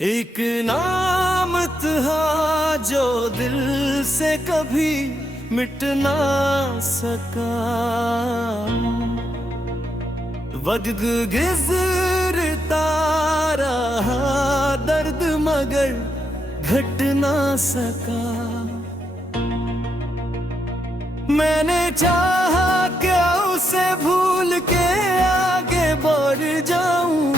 एक नाम था जो दिल से कभी मिट ना सका। वक्त गुजरता रहा दर्द मगर घट ना सका। मैंने चाहा क्या उसे भूल के आगे बढ़ जाऊं।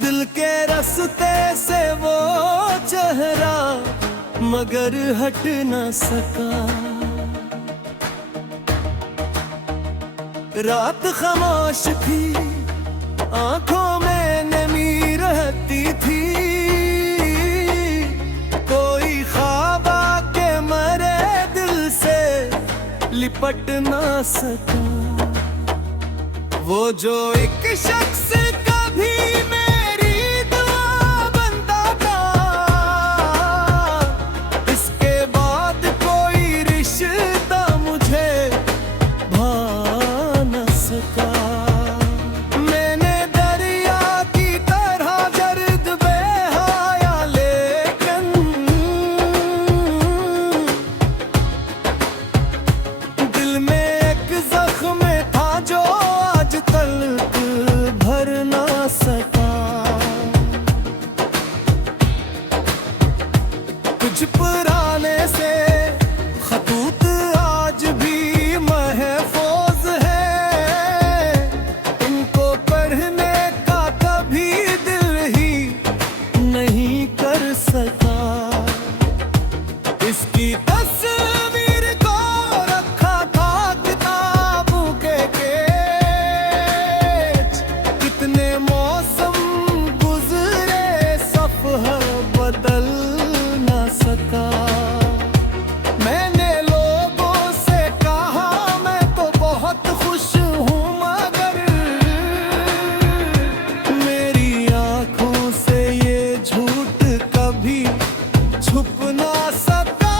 दिल के रास्ते से वो चेहरा मगर हट न सका। रात खामोश थी, आंखों में नमी रहती थी। कोई ख्वाब आके मरे दिल से लिपट ना सका। वो जो एक शख्स कभी मेरी दुआ बनता था, इसके बाद कोई रिश्ता मुझे भा न सका। मैंने दरिया की तरह जर्द बहाया, लेकिन दिल में एक जख्म था जो आज तक भर ना सका। कुछ पुराने से खतूत आज भी महफूज है, उनको पढ़ने का कभी दिल ही नहीं कर सका। इसकी तस्वीर को रखा था किताबों के पेज। कितने मौसम गुजरे सफ़हा बदल ना सका। मैंने लोगों से कहा मैं तो बहुत खुश हूँ, मगर मेरी आंखों से ये झूठ कभी छुप ना सका।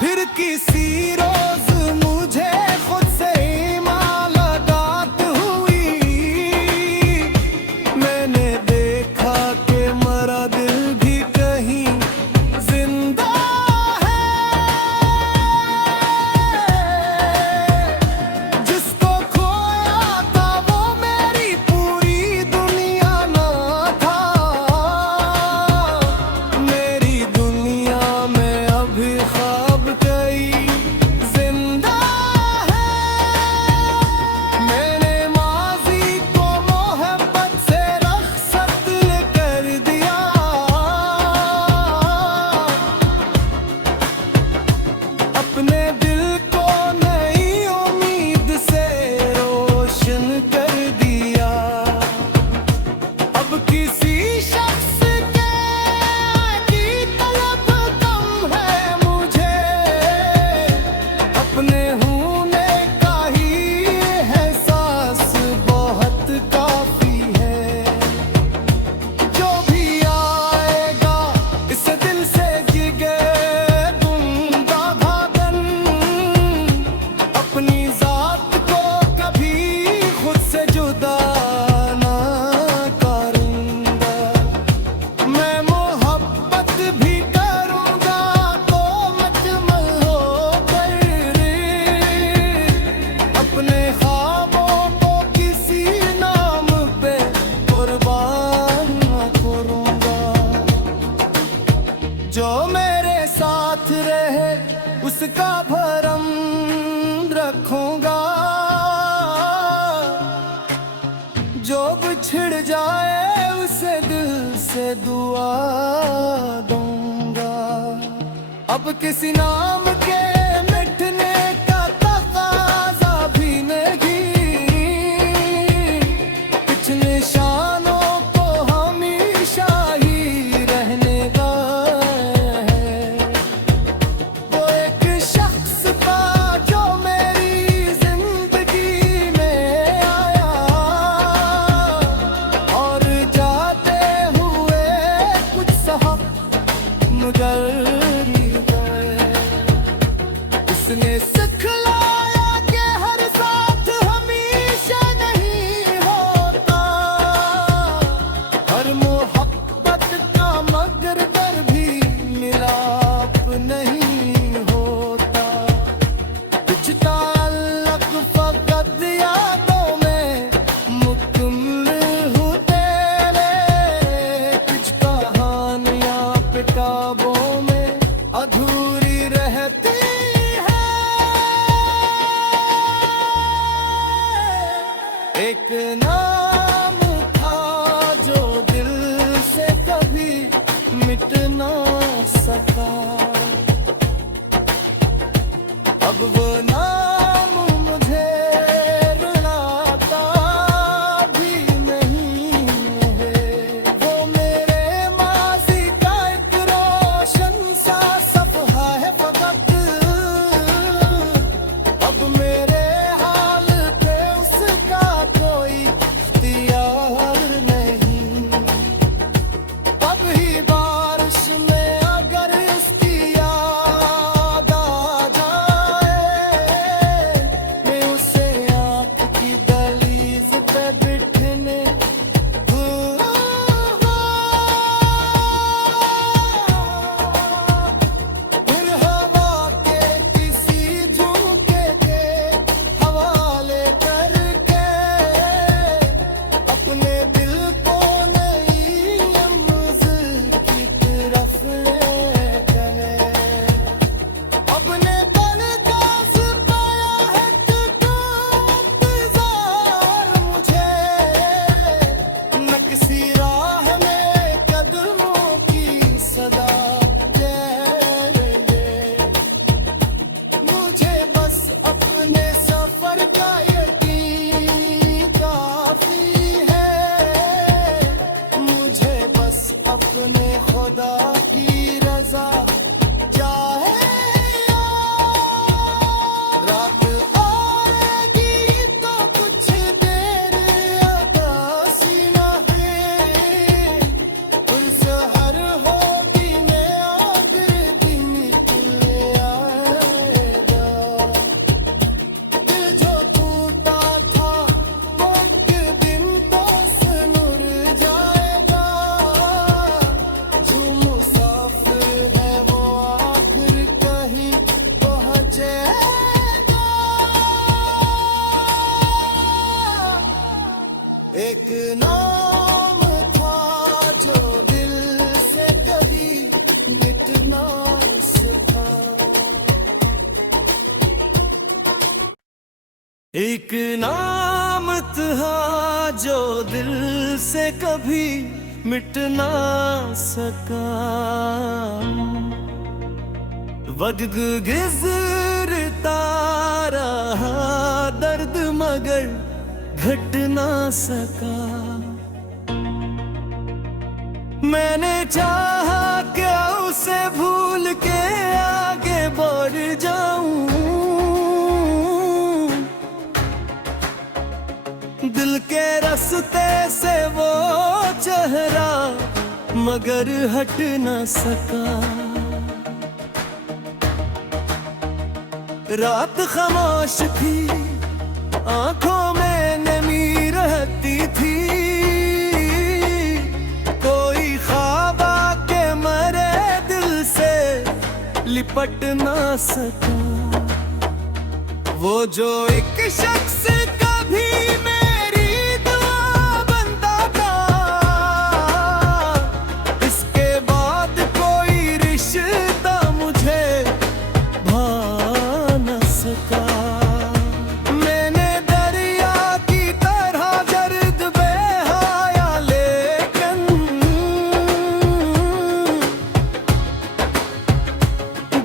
फिर किसी रोज मुझे खुद से मुलाकात हुई। मैंने देखा कि मरा दिल भी कहीं जिंदा है। जिसको खोया था वो मेरी पूरी दुनिया ना था। मेरी दुनिया में अभी ख्वाब कई जिंदा है। मैंने माजी को मोहब्बत से रख्सत कर दिया। अपने दिल को नई उम्मीद से रोशन कर दिया। अब किसी शख्स की तलब कम है मुझे। अपने होने का ही एहसास बहुत काफी है। जो भी आएगा इस दिल से जिगर दूंगा भागन। अपनी जात को कभी खुद से जुदा ना करूंगा। मैं मोहब्बत भी करूंगा तो मजमल होकर। अपने ख्वाबों को किसी नाम पे कुर्बान ना करूंगा। जो मेरे साथ रहे उसका भरम रखूंगा। जो बिछड़ जाए उसे दिल से दुआ दूंगा। अब किसी नाम के मिटने का तकाज़ा भी नहीं। कुछ निशानों को हमेशा ही रहने का है। वो एक शख्स था जो मेरी जिंदगी में आया, और जाते हुए कुछ सहा मुझे गए। कुछ ताल्लुक फकत यादों में मुकम्मल हूँ तेरे, कुछ कहानियाँ किताबों में अधूरी रहती है। एक नाम था जो दिल से कभी मिट ना सका, अब वो नाम मुझे रुलाता भी नहीं है। वो मेरे माज़ी का एक रोशन सा सफ़हा है फ़क़त, अब मेरे हाल पे उसका कोई इख्तियार नहीं। अब ही बारिश में अगर उसकी याद आ जाए, मैं उसे आँख की दहलीज पे बिठने फिर हवा के किसी झोंके के हवाले करके अपने दिल को नई मंजिल की तरफ ले गए। अपने तलकास पाया है इंतजार मुझे, न किसी राह में कदमों की सदा दे रहे। मुझे बस अपने सफर का यकीन काफी है, मुझे बस अपने खुदा की रजा चाहे। रात आएगी तो कुछ देर अदासी न है, फिर सहर होगी नया फिर दिन निकल आएगा। दिल जो टूटा था वो एक दिन तो सुनुर जाएगा, जो मुसाफिर है वो आखिर कहीं पहुंचेगा। एक नाम था जो दिल से कभी मिट ना सका, एक नाम था जो दिल से कभी मिट ना सका। वक्त गुजरता रहा दर्द मगर घट ना सका। मैंने चाहा क्या उसे भूल के आगे बढ़ जाऊं, दिल के रास्ते से वो चेहरा मगर हट न सका। रात खामोश थी, आंखों में नमी रहती थी, कोई ख्वाब आके मरे दिल से लिपट ना सका। वो जो एक शख्स कभी मेरी दुआ बनता था, इसके बाद कोई रिश्ता मुझे भा न सका। मैंने दरिया की तरह जर्द बेहाया लेकिन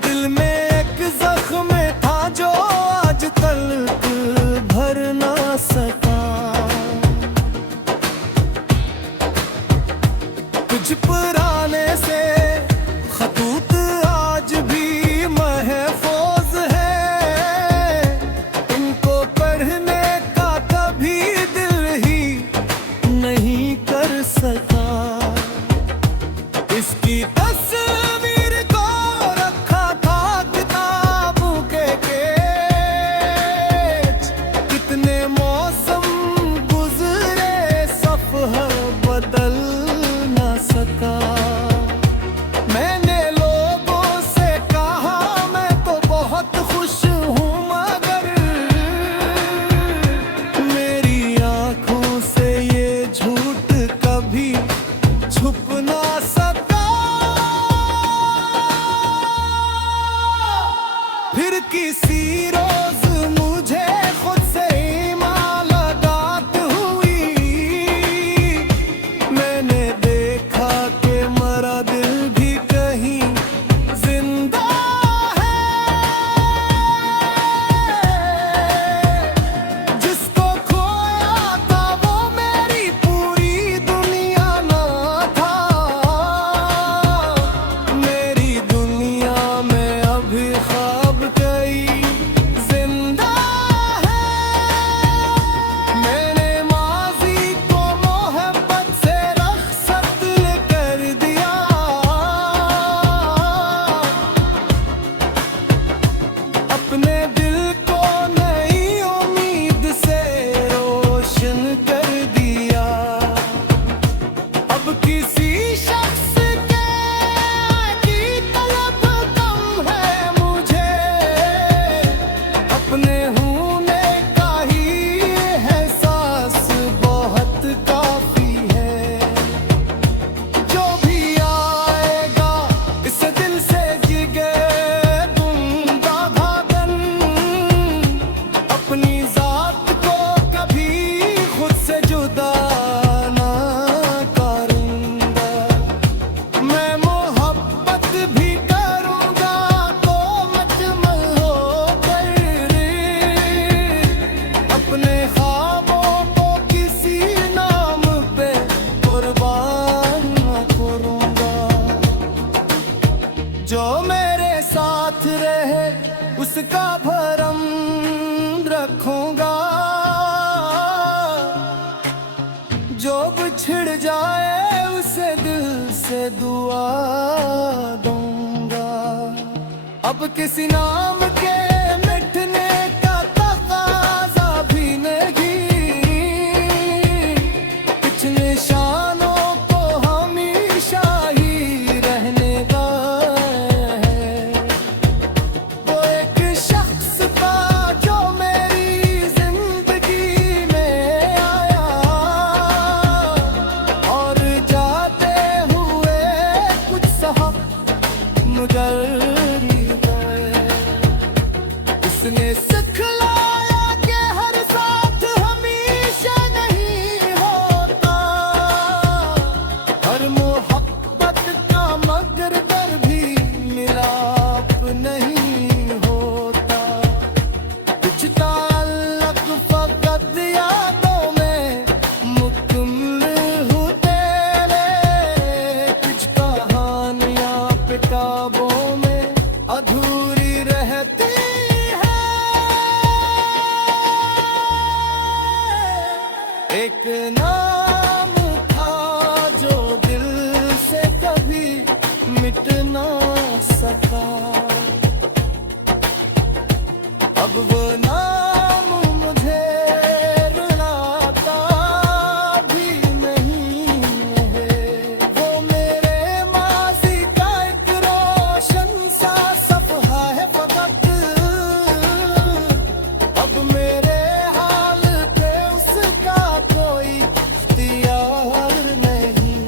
दिल में एक जख्म था जो आज तक भर रखूंगा, जो बिछड़ जाए उसे दिल से दुआ दूंगा। अब किसी नाम के मिटने का तकाज़ा भी नहीं, कुछ निशानों को हमेशा ही रहने का है। वो एक शख्स था जो मेरी जिंदगी में आया, और जाते हुए कुछ सहा मुझे उसने सिखलाया कि हर साथ हमेशा नहीं होता, हर मोहब्बत का मगर दर भी मिलाप नहीं होता। कुछ ताल्लुक फकत यादों में मुकम्मल होते हैं, कुछ कहानियां किताबों में अधूरी रहती। एक नाम था जो दिल से कभी मिट ना सका, अब वो नाम मुझे रुलाता भी नहीं है। वो मेरे माज़ी का एक रोशन सा सफ़हा है फ़क़त, अब मेरे हाल पे उसका कोई इख्तियार नहीं।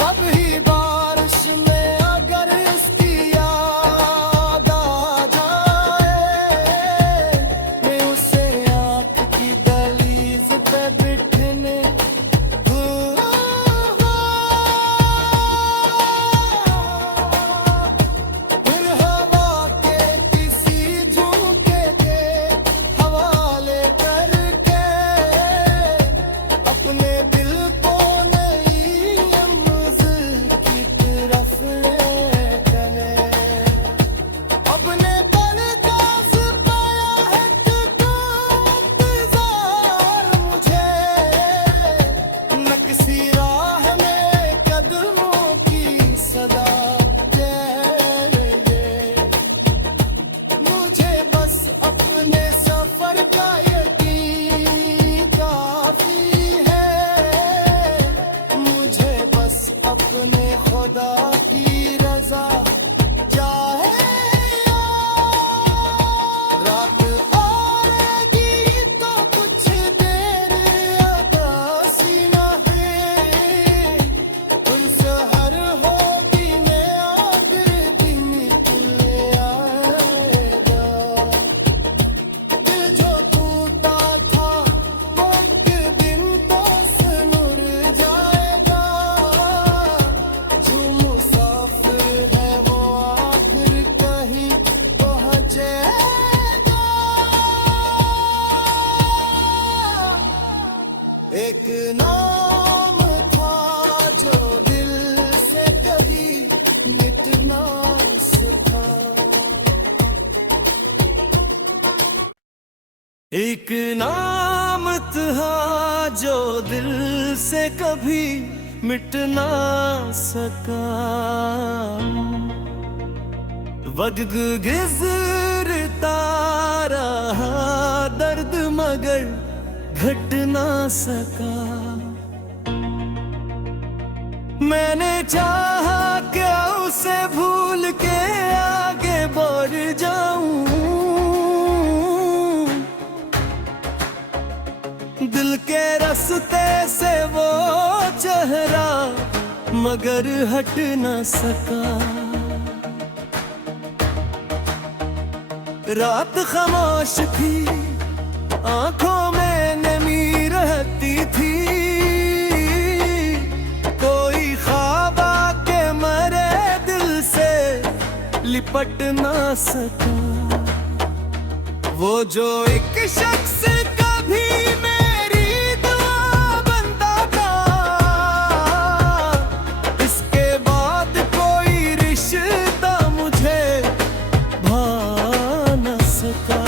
कभी बारिश में अगर इसकी याद आ जाए, मैं उसे आँख की दहलीज पे बिठने फिर हवा के किसी झोंके के हवाले करके अपने दिल को नई मंज़िल की तरफ ले चले। अपने तलकाज़ पाया है इंतज़ार मुझे, न किसी राह में कदमों की सदा मुझे बस अपने सफर का यकीन काफी है, मुझे बस अपने खुदा की रजा चाहे। रात आएगी तो कुछ देर अदासी न है, फिर सहर होगी नया फिर दिन निकल आएगा। दिल जो टूटा था वो एक दिन तो सुनुर जाएगा, जो मुसाफिर है वो आखिर कहीं पहुंचेगा। एक नाम था जो दिल से कभी मिट ना सका, एक नाम था जो दिल से कभी मिट ना सका। वक्त गुज़रता रहा दर्द मगर घट ना सका। मैंने चाहा क्या उसे भूल के आगे बढ़ जाऊं, दिल के रास्ते से वो चेहरा मगर हट न सका। रात खामोश थी, आंखों में नमी रहती थी, कोई ख्वाब आके मरे दिल से लिपट ना सका। वो जो एक शख्स कभी मेरी दुआ बनता था, इसके बाद कोई रिश्ता मुझे भा न सका।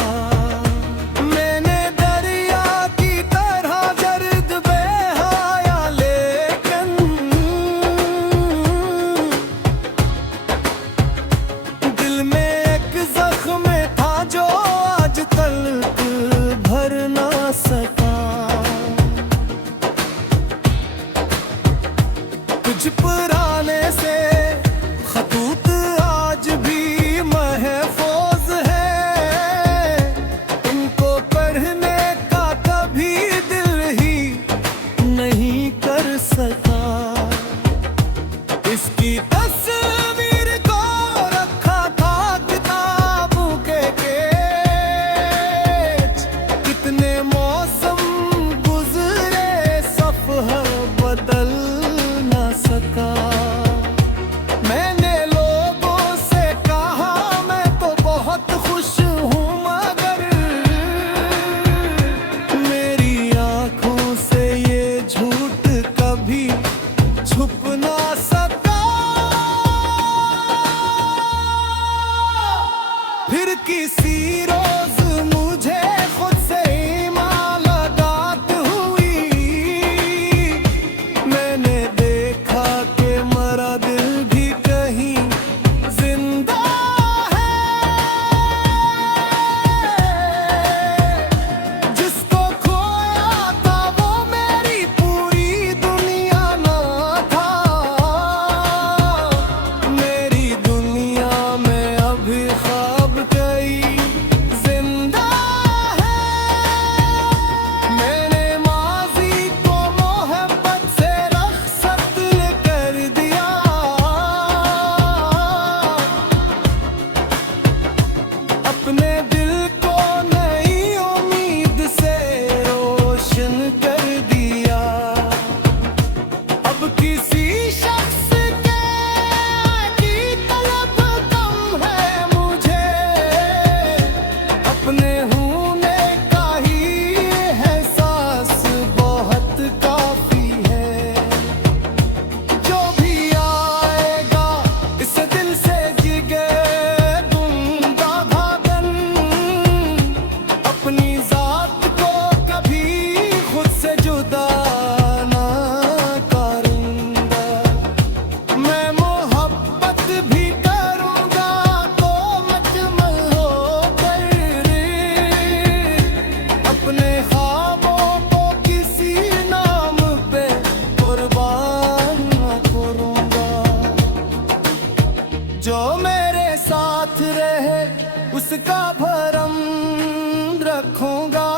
रखूंगा।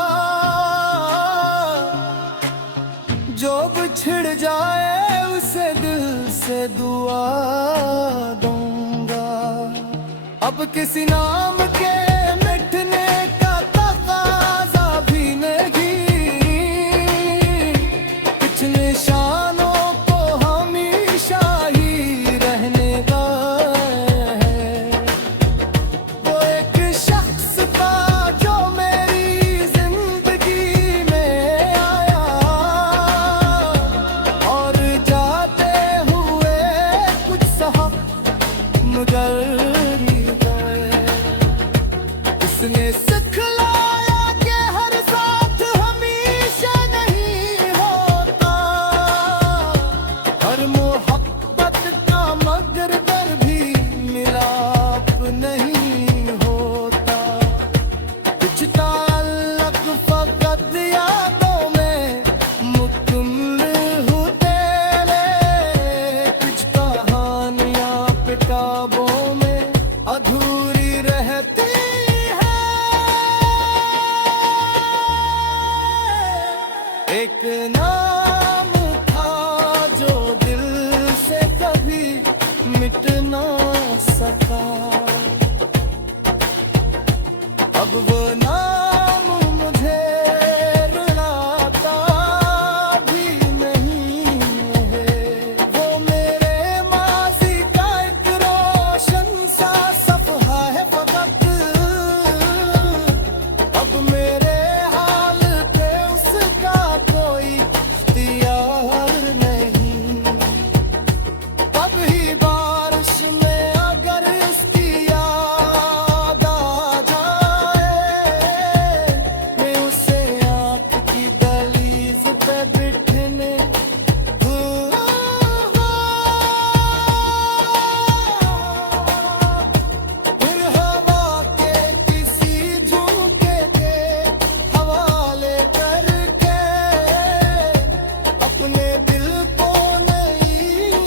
जो बिछड़ जाए उसे दिल से दुआ दूंगा। अब किसी नाम के मिटने का तकाज़ा भी नहीं, कुछ निशानों को हमेशा ही रहने का है। वो एक शख्स था जो मेरी जिंदगी में आया और जाते हुए कुछ सहा मुझे उसने सिखलाया कि हर साथ हमेशा नहीं होता, हर मोहब्बत का मगर दर भी मिलाप नहीं होता। कुछ ताल्लुक फकत यादों में मुकम्मल होते हैं, कुछ कहानियां किताबों में अधूरी रहती। एक नाम था जो दिल से कभी मिट ना सका। अब वो नाम मुझे रुलाता भी नहीं है। वो मेरे माज़ी का एक रोशन सा सफ़हा है फ़क़त। अब मेरे हाल पे उसका कोई इख्तियार नहीं। कभी बारिश में अगर उसकी याद आ जाए, मैं उसे आँख की दहलीज पे बिठने फिर हवा के किसी झोंके के हवाले करके अपने दिल को नई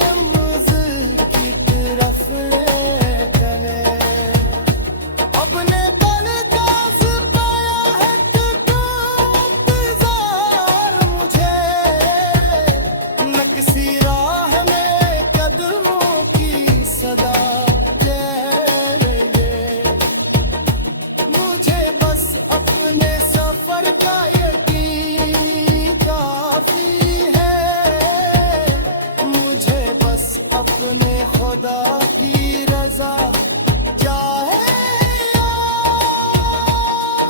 मंजिल की तरफ ले गए। अपने पल का पाया है इंतजार मुझे, न किसी राह में कदमों की सदा मुझे बस अपने सफर का यकीन काफी है। मुझे बस अपने खुदा की रजा चाहे।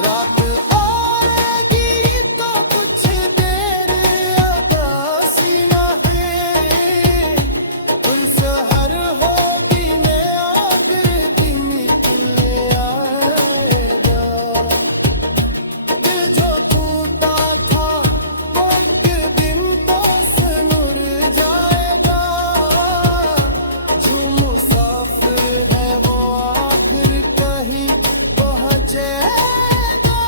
रात आएगी तो कुछ देर अदासी न है, फिर सहर होगी नया फिर दिन निकल आएगा। दिल जो टूटा था वो एक दिन तो सुनुर जाएगा। जो मुसाफिर है वो आखिर कहीं पहुंचेगा।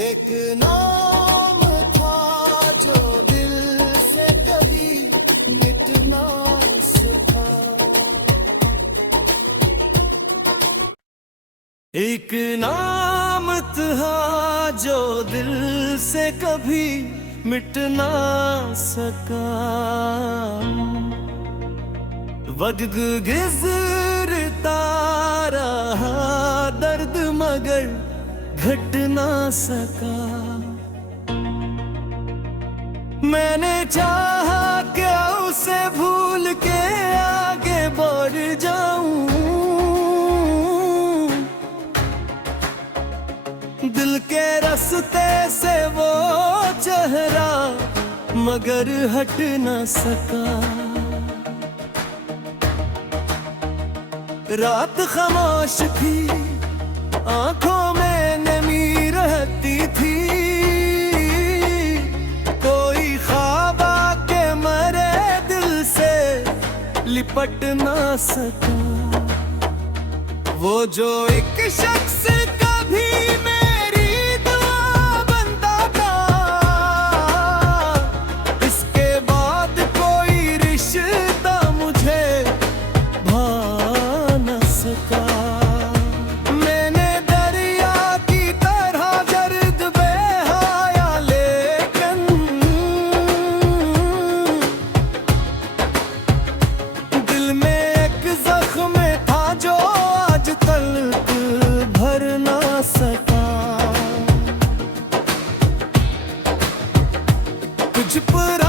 एक नाम था जो दिल से कभी मिट ना सका। एक नाम था जो दिल से कभी मिट ना सका। वक्त गुजरता रहा दर्द मगर घट ना सका। मैंने चाहा क्या उसे भूल के आगे बढ़ जाऊं, दिल के रास्ते से वो चेहरा मगर हट न सका। रात खामोश थी, आंखों में नमी रहती थी। कोई ख्वाब आके मरे दिल से लिपट ना सका। वो जो एक शख्स कभी मेरी दुआ बनता था, इसके बाद कोई रिश्ता मुझे भा न सका। सपना